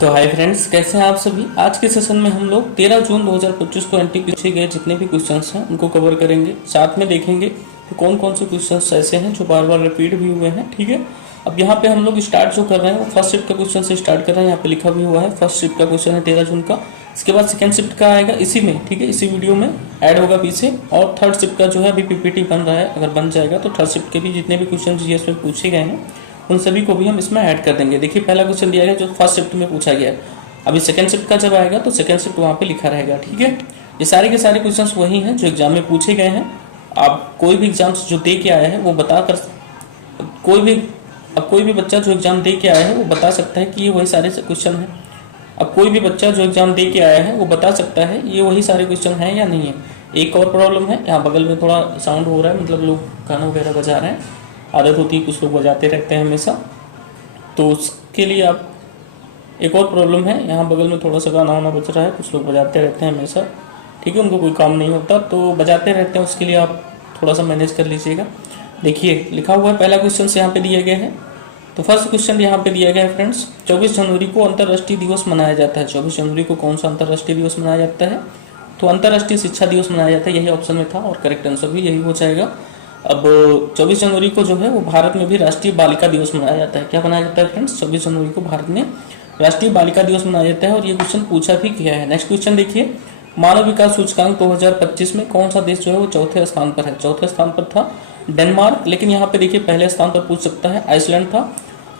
तो hi friends, कैसे हैं आप सभी। आज के सेशन में हम लोग 13 जून 2025 को एनटी पूछे गए जितने भी क्वेश्चंस हैं उनको कवर करेंगे। साथ में देखेंगे कि कौन कौन से क्वेश्चंस ऐसे हैं जो बार बार रिपीट भी हुए हैं। ठीक है, अब यहाँ पे हम लोग स्टार्ट जो कर रहे हैं वो फर्स्ट शिफ्ट का क्वेश्चन से स्टार्ट कर रहे हैं। यहाँ पे लिखा भी हुआ है फर्स्ट शिफ्ट का क्वेश्चन है 13 जून का। इसके बाद सेकंड शिफ्ट का आएगा इसी में, ठीक है, इसी वीडियो में ऐड होगा पीछे। और थर्ड शिफ्ट का जो है अभी पीपीटी बन रहा है, अगर बन जाएगा तो थर्ड शिफ्ट के भी जितने भी क्वेश्चन जीएस में पूछे गए हैं उन सभी को भी हम इसमें ऐड कर देंगे। देखिए पहला क्वेश्चन दिया गया जो फर्स्ट शिफ्ट में पूछा गया है, अभी सेकंड शिफ्ट का जब आएगा तो सेकंड शिफ्ट वहाँ पे लिखा रहेगा। ठीक है, ये सारे के सारे क्वेश्चंस वही हैं जो एग्जाम में पूछे गए हैं। आप कोई भी एग्जाम्स जो दे के आया है वो बता कर कोई भी बच्चा जो एग्जाम दे के आया है वो बता सकता है कि ये वही सारे क्वेश्चन हैं। अब कोई भी बच्चा जो एग्जाम दे के आया है वो बता सकता है ये वही सारे क्वेश्चन हैं या नहीं है। एक और प्रॉब्लम है, यहाँ बगल में थोड़ा साउंड हो रहा है, मतलब लोग गाना वगैरह बजा रहे हैं। आदत होती है, कुछ लोग बजाते रहते हैं हमेशा, तो उसके लिए आप एक और प्रॉब्लम है, यहाँ बगल में थोड़ा सा गाना वाना बज रहा है, कुछ लोग बजाते रहते हैं हमेशा। ठीक है, उनको कोई काम नहीं होता तो बजाते रहते हैं, उसके लिए आप थोड़ा सा मैनेज कर लीजिएगा। देखिए लिखा हुआ है, पहला क्वेश्चन से यहाँ पे दिया गया है। तो फर्स्ट क्वेश्चन यहाँ पे दिया गया है फ्रेंड्स, 24 जनवरी को अंतर्राष्ट्रीय दिवस मनाया जाता है। 24 जनवरी को कौन सा अंतर्राष्ट्रीय दिवस मनाया जाता है? तो अंतर्राष्ट्रीय शिक्षा दिवस मनाया जाता है, यही ऑप्शन में था और करेक्ट आंसर भी यही हो जाएगा। अब 24 जनवरी को जो है वो भारत में भी राष्ट्रीय बालिका दिवस मनाया जाता है। क्या मनाया जाता है फ्रेंड्स? 24 जनवरी को भारत में राष्ट्रीय बालिका दिवस मनाया जाता है और ये क्वेश्चन पूछा भी गया है। नेक्स्ट क्वेश्चन देखिए, मानव विकास सूचकांक 2025 में कौन सा देश जो है वो चौथे स्थान पर है? चौथे स्थान पर था डेनमार्क, लेकिन यहाँ पे देखिए पहले स्थान पर पूछ सकता है, आइसलैंड था।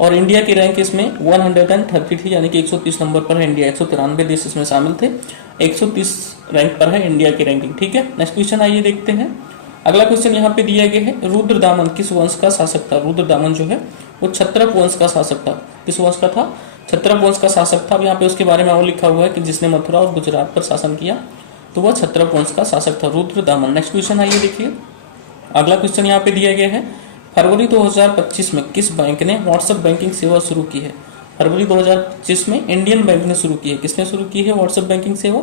और इंडिया की रैंक इसमें 130 थी, यानी कि 130 नंबर पर है इंडिया। 193 देश इसमें शामिल थे, 130 रैंक पर है इंडिया की रैंकिंग। ठीक है, नेक्स्ट क्वेश्चन आइए देखते हैं। अगला क्वेश्चन यहाँ पे दिया गया है, रुद्रदामन किस वंश का शासक था? रुद्रदामन जो है वो क्षत्रप वंश का शासक था। किस वंश का था? क्षत्रप वंश का शासक था। अब यहाँ पे उसके बारे में और लिखा हुआ है कि जिसने मथुरा और गुजरात पर शासन किया, तो वह क्षत्रप वंश का शासक था, रुद्रदामन। नेक्स्ट क्वेश्चन आइए देखिए। अगला क्वेश्चन यहाँ पे दिया गया है, फरवरी 2025 में किस बैंक ने व्हाट्सएप बैंकिंग सेवा शुरू की है? फरवरी 2025 में इंडियन बैंक ने शुरू की है। किसने शुरू की है व्हाट्सएप बैंकिंग सेवा?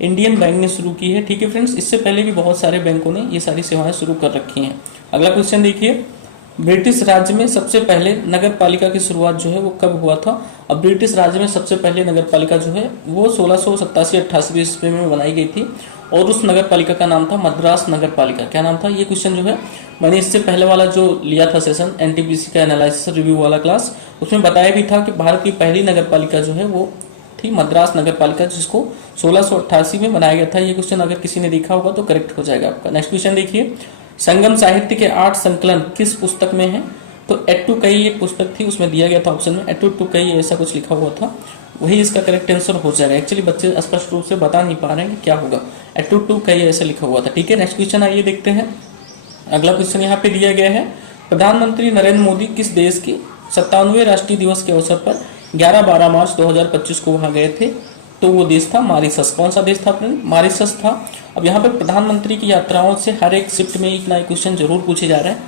इंडियन बैंक ने शुरू की है। ठीक है फ्रेंड्स, इससे पहले भी बहुत सारे बैंकों ने ये सारी सेवाएं शुरू कर रखी हैं। अगला क्वेश्चन देखिए, ब्रिटिश राज्य में सबसे पहले नगर पालिका की शुरुआत जो है वो कब हुआ था? अब ब्रिटिश राज्य में सबसे पहले नगर पालिका जो है वो 1687-88 ईस्वी में बनाई गई थी और उस नगर पालिका का नाम था मद्रास नगर पालिका। क्या नाम था? ये क्वेश्चन जो है मैंने इससे पहले वाला जो लिया था सेशन एनटीपीसी का एनालिसिस रिव्यू वाला क्लास, उसमें बताया भी था कि भारत की पहली नगर पालिका जो है वो थी मद्रास नगर पालिका, जिसको 1688 में बनाया गया था। ये क्वेश्चन अगर किसी ने देखा होगा तो करेक्ट हो जाएगा आपका। नेक्स्ट क्वेश्चन देखिए, संगम साहित्य के 8 संकलन किस पुस्तक में है? तो एट्टुकई एक पुस्तक थी, उसमें दिया गया था ऑप्शन में एट्टुकई ऐसा कुछ लिखा हुआ था, वही इसका करेक्ट आंसर हो जाएगा। एक्चुअली बच्चे स्पष्ट रूप से बता नहीं पा रहे हैं कि क्या होगा, एट्टुकई ऐसा लिखा हुआ था। ठीक है, नेक्स्ट क्वेश्चन आइए देखते हैं। अगला क्वेश्चन यहाँ पे दिया गया है, प्रधानमंत्री नरेंद्र मोदी किस देश की 97वें राष्ट्रीय दिवस के अवसर पर 11-12 मार्च 2025 को वहां गए थे? तो वो देश था मॉरिशस। कौन सा देश था फ्रेंड? मॉरिशस था। अब यहाँ पे प्रधानमंत्री की यात्राओं से हर एक शिफ्ट में एक नए क्वेश्चन जरूर पूछे जा रहे हैं।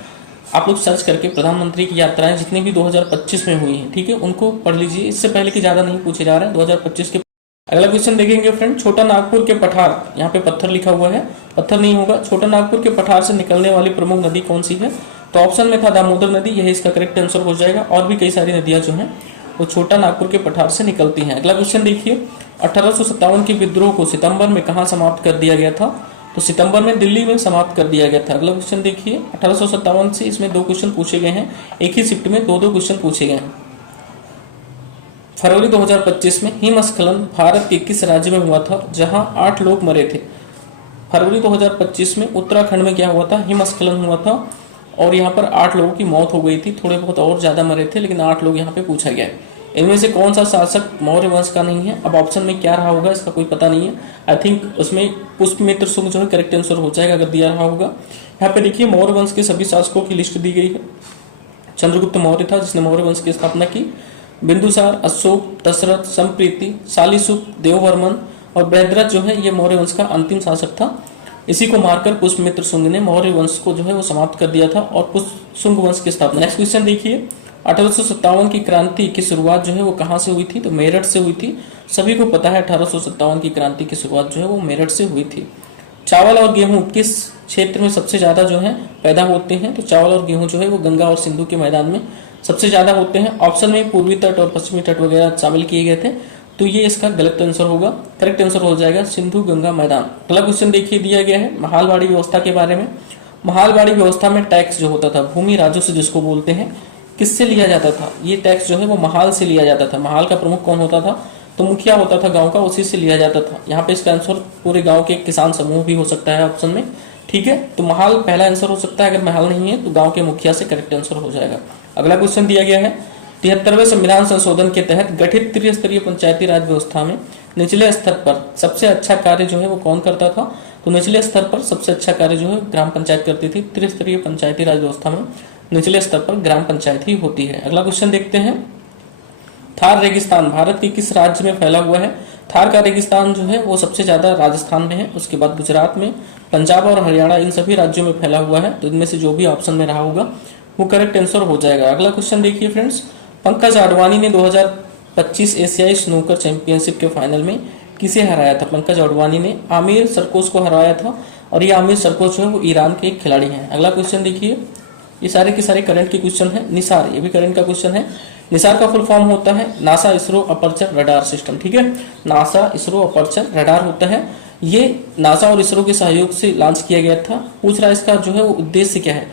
आप लोग सर्च करके प्रधानमंत्री की यात्राएं जितनी भी 2025 में हुई हैं, ठीक है, उनको पढ़ लीजिए। इससे पहले की ज्यादा नहीं पूछे जा रहे हैं 2025 के। अगला क्वेश्चन देखेंगे फ्रेंड, छोटा नागपुर के पठार, यहाँ पे पत्थर लिखा हुआ है, पत्थर नहीं होगा। छोटा नागपुर के पठार से निकलने वाली प्रमुख नदी कौन सी है? तो ऑप्शन में था दामोदर नदी, यही इसका करेक्ट आंसर हो जाएगा। और भी कई सारी नदियां जो हैं वो छोटा नागपुर के पठार से निकलती हैं। अगला क्वेश्चन देखिए, 1857 के विद्रोह को सितंबर में कहाँ समाप्त कर दिया गया था? तो सितंबर में दिल्ली में समाप्त कर दिया गया था। अगला क्वेश्चन देखिए, 1857 से इसमें 2 क्वेश्चन पूछे गए हैं, एक ही शिफ्ट में 2-2 क्वेश्चन पूछे गए हैं। फरवरी 2025 में हिमस्खलन भारत के किस राज्य में हुआ था जहां 8 लोग मरे थे? फरवरी 2025 में उत्तराखंड में क्या हुआ था? हिमस्खलन हुआ था और यहाँ पर 8 लोगों की मौत हो गई थी। थोड़े बहुत और ज्यादा मरे थे, लेकिन 8 लोग यहाँ पे पूछा गया है। इनमें से कौन सा शासक मौर्य वंश का नहीं है? अब ऑप्शन में क्या रहा होगा इसका कोई पता नहीं है। आई थिंक उसमें पुष्पमित्र शुंग जो है करेक्ट आंसर हो जाएगा अगर दिया रहा होगा। यहाँ पे देखिए मौर्य वंश के सभी शासकों की लिस्ट दी गई है। चंद्रगुप्त मौर्य था जिसने मौर्य वंश की स्थापना की। बिंदुसार, अशोक, दशरथ, संप्रीति, शालीसुख, देववर्मन और बृहद्रथ जो है ये मौर्य वंश का अंतिम शासक था। इसी को मारकर पुष्पमित्र शुंग ने मौर्य वंश को जो है वो समाप्त कर दिया था और शुंग वंश की स्थापना। नेक्स्ट क्वेश्चन देखिए, 1857 की क्रांति की शुरुआत जो है वो कहाँ से हुई थी? तो मेरठ से हुई थी। सभी को पता है 1857 की क्रांति की शुरुआत जो है वो मेरठ से हुई थी। चावल और गेहूं किस क्षेत्र में सबसे ज्यादा जो है पैदा होते हैं? तो चावल और गेहूं जो है वो गंगा और सिंधु के मैदान में सबसे ज्यादा होते हैं। ऑप्शन में पूर्वी तट और पश्चिमी तट वगैरह शामिल किए गए थे, तो ये इसका गलत आंसर होगा। करेक्ट आंसर हो जाएगा सिंधु गंगा मैदान। अगला क्वेश्चन देखिए दिया गया है महालवाड़ी व्यवस्था के बारे में। महालवाड़ी व्यवस्था में टैक्स जो होता था, भूमि राजस्व जिसको बोलते हैं, किससे लिया जाता था? ये टैक्स जो है वो महाल से लिया जाता था। महाल का प्रमुख कौन होता था? तो मुखिया होता था गांव का, उसी से लिया जाता था। यहाँ पे इसका आंसर पूरे गांव के किसान समूह भी हो सकता है ऑप्शन में, ठीक है। तो महाल पहला आंसर हो सकता है, अगर महाल नहीं है तो गांव के मुखिया से करेक्ट आंसर हो जाएगा। अगला क्वेश्चन दिया गया है 73वें संविधान संशोधन के तहत गठित त्रिस्तरीय पंचायती राज व्यवस्था में निचले स्तर पर सबसे अच्छा कार्य जो है वो कौन करता था? तो निचले स्तर पर सबसे अच्छा कार्य जो है ग्राम पंचायत करती थी। त्रिस्तरीय पंचायती राज व्यवस्था में निचले स्तर पर ग्राम पंचायत ही होती है। अगला क्वेश्चन देखते हैं थार रेगिस्तान भारत के किस राज्य में फैला हुआ है? थार का रेगिस्तान जो है वो सबसे ज्यादा राजस्थान में है, उसके बाद गुजरात में, पंजाब और हरियाणा, इन सभी राज्यों में फैला हुआ है। तो इनमें से जो भी ऑप्शन में रहा होगा वो करेक्ट आंसर हो जाएगा। अगला क्वेश्चन देखिए फ्रेंड्स, पंकज आडवाणी ने 2025 एशियाई स्नूकर चैंपियनशिप के फाइनल में किसे हराया था? पंकज आडवाणी ने आमिर सरकोश को हराया था, और ये आमिर सरकोश जो है वो ईरान के एक खिलाड़ी हैं। अगला क्वेश्चन देखिए, ये सारे के सारे करंट के क्वेश्चन है। निसार, ये भी करंट का क्वेश्चन है। निसार का फुल फॉर्म होता है NASA ISRO aperture radar system, ठीक है। नासा इसरो अपर्चर रडार होता है। ये नासा और इसरो के सहयोग से लॉन्च किया गया था। पूछ रहा है इसका जो है वो उद्देश्य क्या है?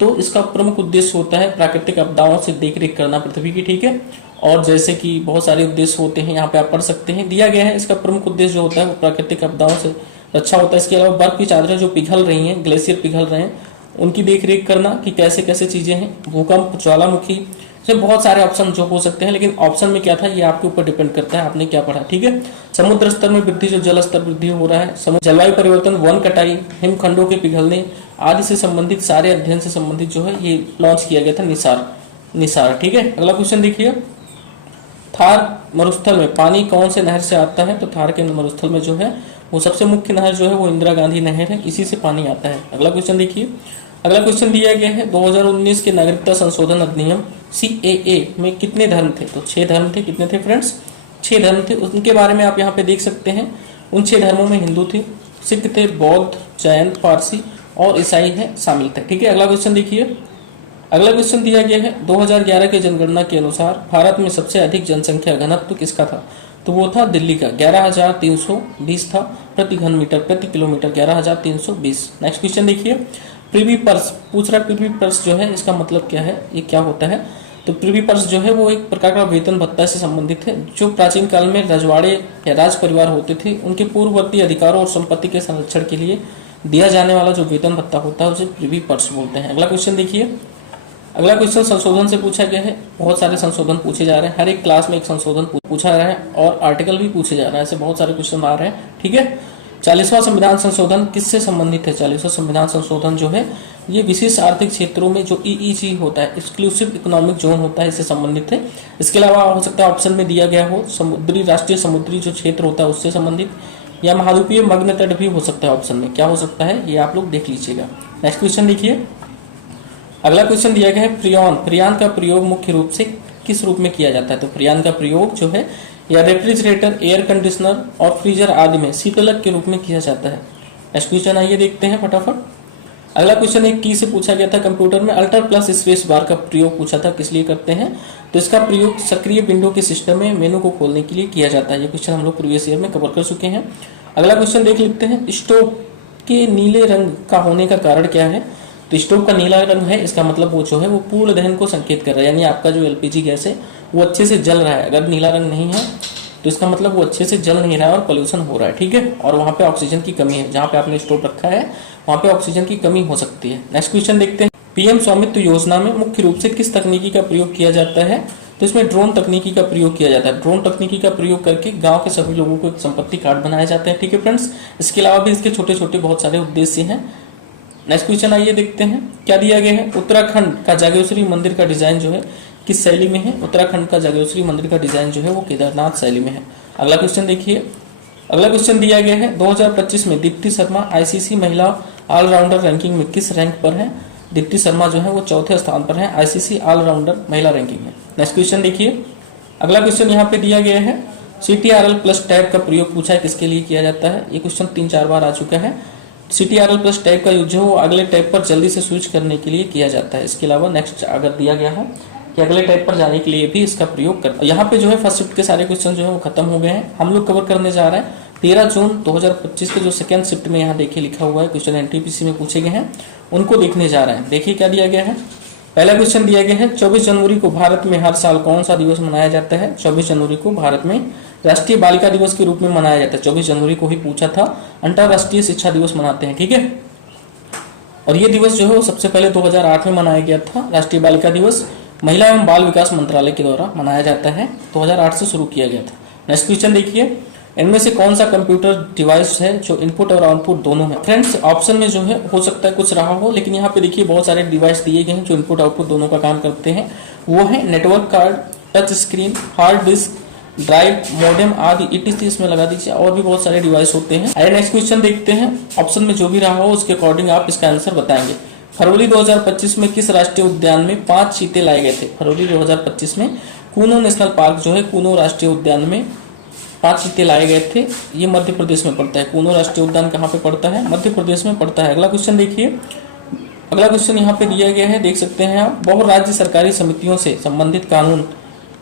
तो इसका प्रमुख उद्देश्य होता है प्राकृतिक आपदाओं से देखरेख करना पृथ्वी की, ठीक है। और जैसे कि बहुत सारे उद्देश्य होते हैं, यहाँ पे आप पढ़ सकते हैं, दिया गया है। इसका प्रमुख उद्देश्य जो होता है वो प्राकृतिक आपदाओं से रक्षा होता है। इसके अलावा बर्फ की चादरें जो पिघल रही हैं, ग्लेशियर पिघल रहे हैं, उनकी देखरेख करना कि कैसे कैसे चीजें हैं, भूकंप, ज्वालामुखी, से बहुत सारे ऑप्शन जो हो सकते हैं। लेकिन ऑप्शन में क्या था ये आपके ऊपर डिपेंड करता है आपने क्या पढ़ा, ठीक है। समुद्र स्तर में वृद्धि, जो जल स्तर वृद्धि हो रहा है, जलवायु परिवर्तन, वन कटाई, हिमखंडों के पिघलने आदि से संबंधित सारे अध्ययन से संबंधित जो है ये लॉन्च किया गया था निसार, ठीक है। अगला क्वेश्चन देखिए, थार मरुस्थल में पानी कौन से नहर से आता है? तो थार के मरुस्थल में जो है वो सबसे मुख्य नहर जो है वो इंदिरा गांधी नहर है, इसी से पानी आता है। अगला क्वेश्चन देखिए, अगला क्वेश्चन दिया गया है 2019 के नागरिकता संशोधन अधिनियम CAA में कितने धर्म थे? तो 6 धर्म थे। कितने थे फ्रेंड्स? 6 धर्म थे। उनके बारे में आप यहाँ पे देख सकते हैं। उन 6 धर्मों में हिंदू थे, सिख थे, बौद्ध, जैन, पारसी और ईसाई है शामिल थे, ठीक है। अगला क्वेश्चन देखिए, अगला क्वेश्चन दिया गया है 2011 के जनगणना के अनुसार भारत में सबसे अधिक जनसंख्या घनत्व किसका था? तो वो था दिल्ली का, 11,320 था प्रति घन मीटर प्रति किलोमीटर, 11,320। नेक्स्ट क्वेश्चन देखिए, प्रिवी पर्स पूछ रहा है। प्रिवी पर्स जो है इसका मतलब क्या है, ये क्या होता है? तो प्रिवी पर्स जो है वो एक प्रकार का वेतन भत्ता से संबंधित है। जो प्राचीन काल में रजवाड़े या राज परिवार होते थे, उनके पूर्ववर्ती अधिकारों और संपत्ति के संरक्षण के लिए दिया जाने वाला जो वेतन भत्ता होता है उसे प्रिवी पर्स बोलते हैं। अगला क्वेश्चन देखिए, अगला क्वेश्चन संशोधन से पूछा गया है। बहुत सारे संशोधन पूछे जा रहे हैं, हर एक क्लास में एक संशोधन पूछा जा रहा है और आर्टिकल भी पूछे जा रहे हैं। ऐसे बहुत सारे क्वेश्चन आ रहे हैं, ठीक है। 40वां संविधान संशोधन किससे संबंधित है? 40वां संविधान संशोधन जो है ये विशेष आर्थिक क्षेत्रों में जो EEZ होता है, एक्सक्लूसिव इकोनॉमिक जोन होता है, इससे संबंधित है। इसके अलावा हो सकता है ऑप्शन में दिया गया हो समुद्री, राष्ट्रीय समुद्री जो क्षेत्र होता है उससे संबंधित, या महाद्वीपीय मग्न तट भी हो सकता है। ऑप्शन में क्या हो सकता है ये आप लोग देख लीजिएगा। नेक्स्ट क्वेश्चन देखिए, अगला क्वेश्चन दिया गया है फ्रियॉन। फ्रियॉन का प्रयोग मुख्य रूप से किस रूप में किया जाता है? तो फ्रियॉन का प्रयोग जो है या रेफ्रिजरेटर, एयर कंडीशनर और फ्रीजर आदि में शीतलक के रूप में किया जाता है। नेक्स्ट क्वेश्चन आइए देखते हैं फटाफट। अगला क्वेश्चन एक की से पूछा गया था कंप्यूटर में, अल्टर प्लस स्पेस बार का प्रयोग पूछा था, किस लिए करते हैं? तो इसका प्रयोग सक्रिय विंडो के सिस्टम में मेनू को खोलने के लिए किया जाता है। ये क्वेश्चन हम लोग प्रीवियस ईयर में कवर कर चुके हैं। अगला क्वेश्चन देख लेते हैं, स्टोव के नीले रंग का होने का कारण क्या है? तो स्टोव का नीला रंग है, इसका मतलब वो जो है वो पूर्ण दहन को संकेत कर रहा है, यानी आपका जो LPG गैस है वो अच्छे से जल रहा है। अगर नीला रंग नहीं है तो इसका मतलब वो अच्छे से जल नहीं रहा है और पोल्यूशन हो रहा है, ठीक है। और वहाँ पे ऑक्सीजन की कमी है, जहाँ पे आपने स्टोव रखा है वहाँ पे ऑक्सीजन की कमी हो सकती है। नेक्स्ट क्वेश्चन देखते हैं, PM स्वामित्व योजना में मुख्य रूप से किस तकनीकी का प्रयोग किया जाता है? तो इसमें ड्रोन तकनीकी का प्रयोग किया जाता है। ड्रोन तकनीकी का प्रयोग करके गांव के सभी लोगों को एक संपत्ति कार्ड बनाए जाते हैं, ठीक है फ्रेंड्स। इसके अलावा भी इसके छोटे छोटे बहुत सारे उद्देश्य हैं। नेक्स्ट क्वेश्चन आइए देखते हैं, क्या दिया गया है? उत्तराखंड का जागेश्वरी मंदिर का डिजाइन जो है किस शैली में है? उत्तराखंड का जागेश्वरी मंदिर का डिजाइन जो है वो केदारनाथ शैली में है। अगला क्वेश्चन देखिए, अगला क्वेश्चन दिया गया है 2025 में दीप्ति शर्मा ICC महिला ऑलराउंडर रैंकिंग में किस रैंक पर है? दीप्ति शर्मा जो है वो 4थे स्थान पर है ICC ऑलराउंडर महिला रैंकिंग में। नेक्स्ट क्वेश्चन देखिए, अगला क्वेश्चन यहाँ पे दिया गया है CTRL प्लस टैब का प्रयोग पूछा है, किसके लिए किया जाता है? ये क्वेश्चन 3-4 बार आ चुका है। CTRL प्लस टैब का यूज जो अगले टैब पर जल्दी से स्विच करने के लिए किया जाता है। इसके अलावा नेक्स्ट अगर दिया गया है कि अगले टाइप पर जाने के लिए भी इसका प्रयोग कर। यहाँ पे जो है फर्स्ट शिफ्ट के सारे क्वेश्चन जो है वो खत्म हो गए हैं। हम लोग कवर करने जा रहे हैं 13 जून 2025 के जो सेकेंड शिफ्ट में यहाँ देखिए लिखा हुआ है क्वेश्चन एनटीपीसी में पूछे गए हैं, उनको देखने जा रहे हैं। देखिए क्या दिया गया है। पहला क्वेश्चन दिया गया है 24 जनवरी को भारत में हर साल कौन सा दिवस मनाया जाता है। 24 जनवरी को भारत में राष्ट्रीय बालिका दिवस के रूप में मनाया जाता है। 24 जनवरी को ही पूछा था। अंतर्राष्ट्रीय शिक्षा दिवस मनाते हैं, ठीक है। और ये दिवस जो है वो सबसे पहले 2008 में मनाया गया था। राष्ट्रीय बालिका दिवस महिला एवं बाल विकास मंत्रालय के द्वारा मनाया जाता है। 2008 से शुरू किया गया था। नेक्स्ट क्वेश्चन देखिए, इनमें से कौन सा कंप्यूटर डिवाइस है जो इनपुट और आउटपुट दोनों है। फ्रेंड्स ऑप्शन में जो है हो सकता है कुछ रहा हो, लेकिन यहाँ पे देखिए बहुत सारे डिवाइस दिए गए हैं जो इनपुट आउटपुट दोनों का काम करते हैं। वो है network card, touch screen, hard disk, drive, modem आदि etc इसमें लगा दीजिए। और भी बहुत सारे डिवाइस होते हैं। आइए नेक्स्ट क्वेश्चन देखते हैं। ऑप्शन में जो भी रहा हो उसके अकॉर्डिंग आप इसका आंसर बताएंगे। फरवरी 2025 में किस राष्ट्रीय उद्यान में 5 चीते लाए गए थे। फरवरी 2025 में कूनो नेशनल पार्क जो है, कूनो राष्ट्रीय उद्यान में 5 चीते लाए गए थे। ये मध्य प्रदेश में पड़ता है। कूनो राष्ट्रीय उद्यान कहाँ पे पड़ता है? मध्य प्रदेश में पड़ता है। अगला क्वेश्चन देखिए। अगला क्वेश्चन यहाँ पे दिया गया है, देख सकते हैं आप। बहु राज्य सरकारी समितियों से संबंधित कानून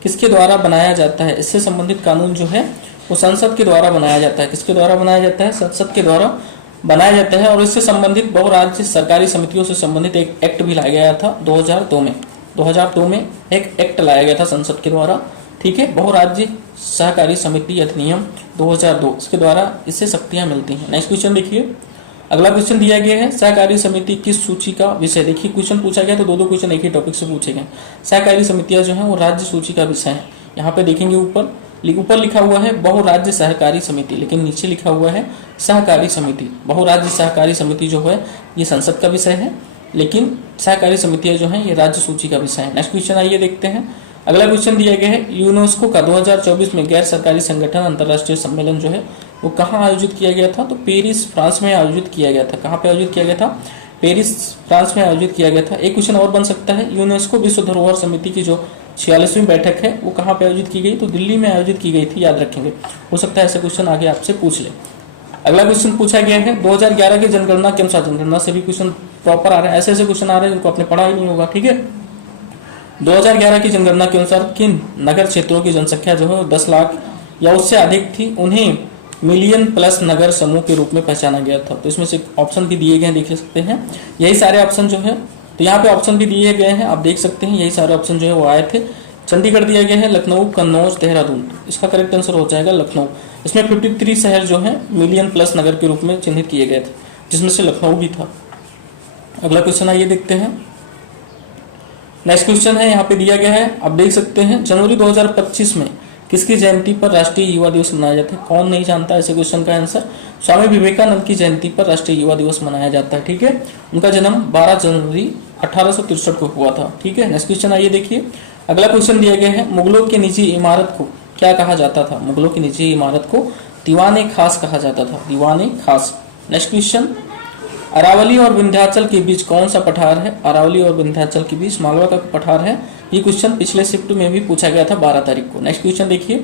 किसके द्वारा बनाया जाता है। इससे संबंधित कानून जो है वो संसद के द्वारा बनाया जाता है। किसके द्वारा बनाया जाता है? संसद के द्वारा बनाया जाता है। और इससे संबंधित बहु राज्य सरकारी समितियों से संबंधित एक एक्ट भी लाया गया था 2002 में। 2002 में एक एक्ट लाया गया था संसद के द्वारा, ठीक है। बहु राज्य सहकारी समिति अधिनियम 2002, इसके द्वारा इससे शक्तियां मिलती हैं। नेक्स्ट क्वेश्चन देखिए। अगला क्वेश्चन दिया गया है, सहकारी समिति किस सूची का विषय। देखिए क्वेश्चन पूछा गया तो दो क्वेश्चन एक ही टॉपिक से पूछे गए। सहकारी समितियां जो है वो राज्य सूची का विषय है। यहाँ पे देखेंगे ऊपर लिखा हुआ है बहु राज्य सहकारी समिति, लेकिन नीचे लिखा हुआ है सहकारी समिति। बहु राज्य सहकारी समिति जो है ये संसद का विषय है, लेकिन सहकारी समितियां जो है ये राज्य सूची का विषय है। नेक्स्ट क्वेश्चन आइए देखते हैं। अगला क्वेश्चन दिया गया है, यूनेस्को का 2024 में गैर सरकारी संगठन अंतर्राष्ट्रीय सम्मेलन जो है वो कहाँ आयोजित किया गया था। तो पेरिस फ्रांस में आयोजित किया गया था। कहाँ पे आयोजित किया गया था? पेरिस फ्रांस में आयोजित किया गया था। एक क्वेश्चन और बन सकता है, यूनेस्को विश्व धरोहर समिति की जो 46वीं बैठक है वो कहाँ पे आयोजित की गई। तो दिल्ली में आयोजित की गई थी, याद रखेंगे। हो सकता है ऐसा क्वेश्चन आगे आपसे पूछ ले। अगला क्वेश्चन पूछा गया है 2011 की जनगणना के अनुसार, जनगणना से भी क्वेश्चन प्रॉपर आ रहे हैं। ऐसे क्वेश्चन आ रहे हैं जिनको आपने पढ़ा ही नहीं होगा, ठीक है। 2011 की जनगणना के अनुसार किन नगर क्षेत्रों की जनसंख्या जो है 10 लाख या उससे अधिक थी, उन्हें मिलियन प्लस नगर समूह के रूप में पहचाना गया था। तो इसमें से ऑप्शन भी दिए गए हैं, देख सकते हैं। यही सारे ऑप्शन जो है, तो यहाँ पे ऑप्शन भी दिए गए हैं, आप देख सकते हैं। यही सारे ऑप्शन जो है वो आए थे। चंडीगढ़ दिया गया है, लखनऊ, कन्नौज, देहरादून। इसका करेक्ट आंसर हो जाएगा लखनऊ। इसमें 53 शहर जो है मिलियन प्लस नगर के रूप में चिन्हित किए गए थे, जिसमें से लखनऊ भी था। अगला क्वेश्चन आइए देखते हैं। नेक्स्ट क्वेश्चन है, यहाँ पे दिया गया है, आप देख सकते हैं। जनवरी 2025 में किसकी जयंती पर राष्ट्रीय युवा दिवस मनाया जाता है। कौन नहीं जानता ऐसे क्वेश्चन का आंसर। स्वामी विवेकानंद की जयंती पर राष्ट्रीय युवा दिवस मनाया जाता है, ठीक है। उनका जन्म 12 जनवरी 1863 को हुआ था, ठीक है। नेक्स्ट क्वेश्चन आइए देखिए। अगला क्वेश्चन दिया गया है, मुगलों की निजी इमारत को क्या कहा जाता था। मुगलों की निजी इमारत को दीवाने खास कहा जाता था, दीवाने खास। नेक्स्ट क्वेश्चन, अरावली और विंध्याचल के बीच कौन सा पठार है। अरावली और विंध्याचल के बीच मालवा का पठार है। ये क्वेश्चन पिछले शिफ्ट में भी पूछा गया था 12 तारीख को। नेक्स्ट क्वेश्चन देखिए।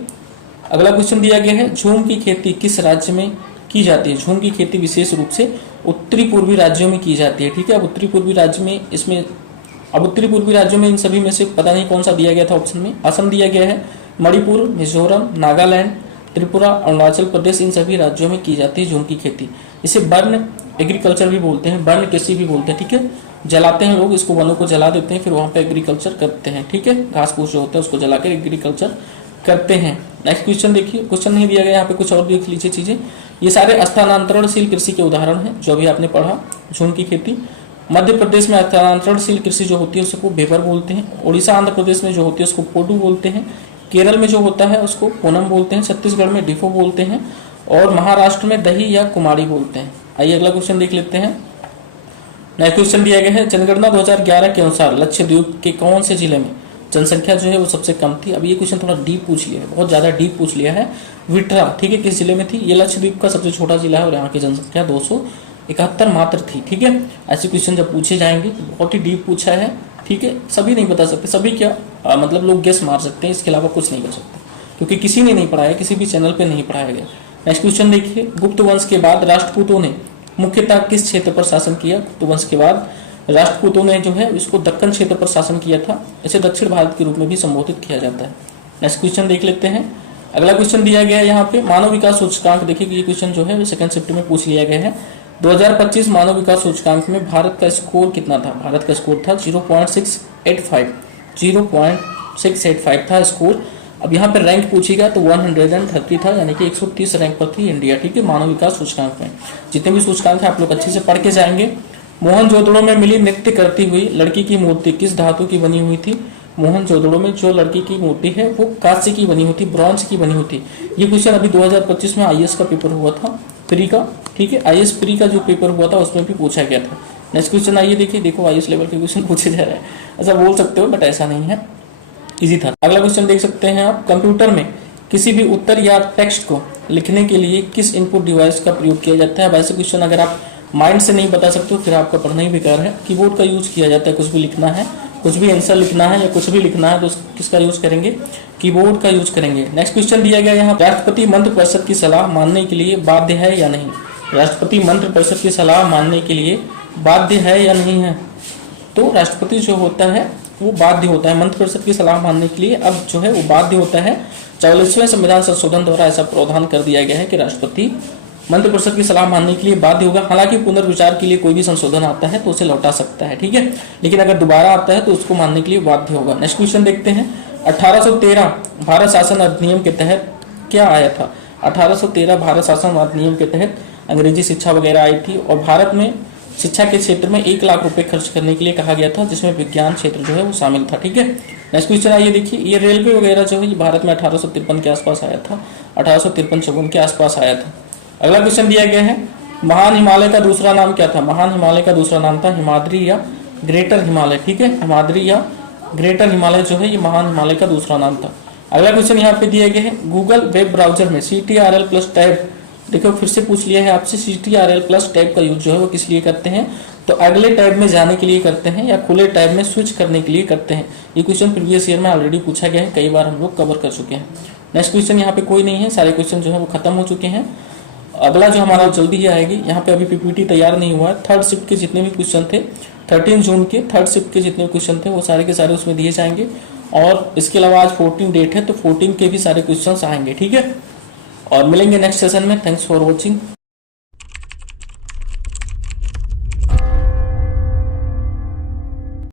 अगला क्वेश्चन दिया गया है, झूम की खेती किस राज्य में की जाती है। झूम की खेती विशेष रूप से उत्तरी पूर्वी राज्यों में की जाती है, ठीक है। अब उत्तरी पूर्वी राज्य में इसमें, अब उत्तरी पूर्वी राज्यों में इन सभी में से पता नहीं कौन सा दिया गया था ऑप्शन में। असम दिया गया है, मणिपुर, मिजोरम, नागालैंड, त्रिपुरा, अरुणाचल प्रदेश, इन सभी राज्यों में की जाती है झूम की खेती। इसे बर्न एग्रीकल्चर भी बोलते हैं, बर्न कृषि भी बोलते हैं, ठीक है। जलाते हैं लोग इसको, वनों को जला देते हैं, फिर वहां पे एग्रीकल्चर करते हैं, ठीक है। घास फूस जो होता है उसको जलाकर एग्रीकल्चर करते हैं। नेक्स्ट क्वेश्चन देखिए। क्वेश्चन नहीं दिया गया यहाँ पे, कुछ और देख लीजिए चीजें। ये सारे स्थानांतरणशील कृषि के उदाहरण हैं जो अभी आपने पढ़ा। झूम की खेती मध्य प्रदेश में स्थानांतरणशील कृषि जो होती है उसको बेबर बोलते हैं। उड़ीसा आंध्र प्रदेश में जो होती है उसको पोडू बोलते हैं। केरल में जो होता है उसको पूनम बोलते हैं। छत्तीसगढ़ में डिफो बोलते हैं। और महाराष्ट्र में दही या कुमारी बोलते हैं। आइए अगला क्वेश्चन देख लेते हैं। नेक्स्ट क्वेश्चन दिया गया है, जनगणना 2011 के अनुसार लक्षद्वीप के कौन से जिले में जनसंख्या जो है वो सबसे कम थी। अब ये क्वेश्चन थोड़ा डीप पूछ लिया है, बहुत ज्यादा डीप पूछ लिया है। विट्रा, ठीक है, किस जिले में थी। ये लक्षद्वीप का सबसे छोटा जिला है और यहाँ की जनसंख्या 271 मात्र थी, ठीक है। ऐसे क्वेश्चन जब पूछे जाएंगे तो बहुत ही डीप पूछा है, ठीक है। सभी नहीं बता सकते, सभी क्या मतलब लोग गेस मार सकते हैं, इसके अलावा कुछ नहीं कर सकते, क्योंकि किसी ने नहीं पढ़ाया, किसी भी चैनल पे नहीं पढ़ाया गया। नेक्स्ट क्वेश्चन देखिए, गुप्त वंश के बाद राष्ट्रकूटों ने मुख्यतः किस क्षेत्र पर शासन किया। गुप्त वंश के बाद राष्ट्रकूटों ने जो है इसको दक्कन क्षेत्र पर शासन किया था। इसे दक्षिण भारत के रूप में भी संबोधित किया जाता है। नेक्स्ट क्वेश्चन देख लेते हैं। अगला क्वेश्चन दिया गया है यहाँ पे मानव विकास सूचकांक। देखिए ये क्वेश्चन जो है सेकंड शिफ्ट में पूछ लिया गया है। 2025 मानव विकास सूचकांक में भारत का स्कोर कितना था? भारत का स्कोर था 0.685 था स्कोर। अब यहाँ पे रैंक पूछेगा तो 130 था, यानी कि 130 रैंक पर थी इंडिया, ठीक है, मानव विकास सूचकांक में। जितने भी सूचकांक है आप लोग अच्छे से पढ़ के जाएंगे। मोहनजोदड़ो में मिली नृत्य करती हुई लड़की की मूर्ति किस धातु की बनी हुई थी? मोहनजोदड़ो में जो लड़की की मूर्ति है वो कांस्य की बनी हुई थी, ब्रॉन्ज की बनी हुई थी। ये क्वेश्चन अभी 2025 में आईएएस का पेपर हुआ था, प्री का, ठीक है, आईएएस प्री का जो पेपर हुआ था उसमें भी पूछा गया था। नेक्स्ट क्वेश्चन आइए देखिए। देखो आईएएस लेवल के क्वेश्चन पूछे जा रहे हैं, ऐसा बोल सकते हो बट ऐसा नहीं है, इजी था। अगला क्वेश्चन देख सकते हैं आप। कंप्यूटर में किसी भी उत्तर या टेक्स्ट को लिखने के लिए किस इनपुट डिवाइस का प्रयोग किया जाता है? वैसे क्वेश्चन अगर आप माइंड से नहीं बता सकते हो फिर आपका पढ़ना ही बेकार है। कीबोर्ड का यूज किया जाता है, कुछ भी लिखना है, कुछ भी आंसर लिखना है या कुछ भी लिखना है तो किसका यूज करेंगे? कीबोर्ड का यूज करेंगे। नेक्स्ट क्वेश्चन दिया गया यहाँ, राष्ट्रपति मंत्रिपरिषद की सलाह मानने के लिए बाध्य है या नहीं? राष्ट्रपति मंत्रिपरिषद की सलाह मानने के लिए बाध्य है या नहीं है? तो राष्ट्रपति जो होता है वो बाध्य होता है मंत्रिपरिषद की सलाह मानने के लिए। अब जो है वो बाध्य होता है। 44वें संविधान संशोधन द्वारा ऐसा प्रावधान कर दिया गया है कि राष्ट्रपति मंत्रिपरिषद की सलाह मानने के लिए बाध्य होगा। हालांकि पुनर्विचार के लिए कोई भी संशोधन आता है तो उसे लौटा सकता है, ठीक है, लेकिन अगर दोबारा आता है तो उसको मानने के लिए बाध्य होगा। नेक्स्ट क्वेश्चन देखते हैं। 1813 भारत शासन अधिनियम के तहत क्या आया था? 1813 भारत शासन अधिनियम के तहत अंग्रेजी शिक्षा वगैरह आई थी और भारत में शिक्षा के क्षेत्र में 1 लाख रुपए खर्च करने के लिए कहा गया था, जिसमें विज्ञान क्षेत्र जो है वो शामिल था, ठीक है। नेक्स्ट क्वेश्चन आइए देखिए। ये रेलवे वगैरह जो है ये भारत में 1853 के आसपास आया था, 1853-54 के आसपास आया था। अगला क्वेश्चन दिया गया है, महान हिमालय का दूसरा नाम क्या था? महान हिमालय का दूसरा नाम था हिमाद्री या ग्रेटर हिमालय, ठीक है, हिमाद्री या ग्रेटर हिमालय जो है ये महान हिमालय का दूसरा नाम था। अगला क्वेश्चन यहाँ पे दिया गया है, गूगल वेब ब्राउजर में CTRL+ टैब, देखो फिर से पूछ लिया है आपसे, CTRL+ टैब का यूज जो है वो किस लिए करते हैं? तो अगले टैब में जाने के लिए करते हैं या खुले टैब में स्विच करने के लिए करते हैं। ये क्वेश्चन प्रीवियस ईयर में ऑलरेडी पूछा गया है, कई बार हम लोग कवर कर चुके हैं। नेक्स्ट क्वेश्चन यहाँ पे कोई नहीं है, सारे क्वेश्चन जो है वो खत्म हो चुके हैं। अगला जो हमारा जल्दी ही आएगी, यहाँ पे अभी PPT तैयार नहीं हुआ है। थर्ड शिफ्ट के जितने भी क्वेश्चन थे 13 जून के, थर्ड शिफ्ट के जितने क्वेश्चन थे वो सारे के सारे उसमें दिए जाएंगे और इसके अलावा आज 14 डेट है तो 14 के भी सारे क्वेश्चन आएंगे, ठीक है। और मिलेंगे नेक्स्ट सेशन में। Thanks for watching.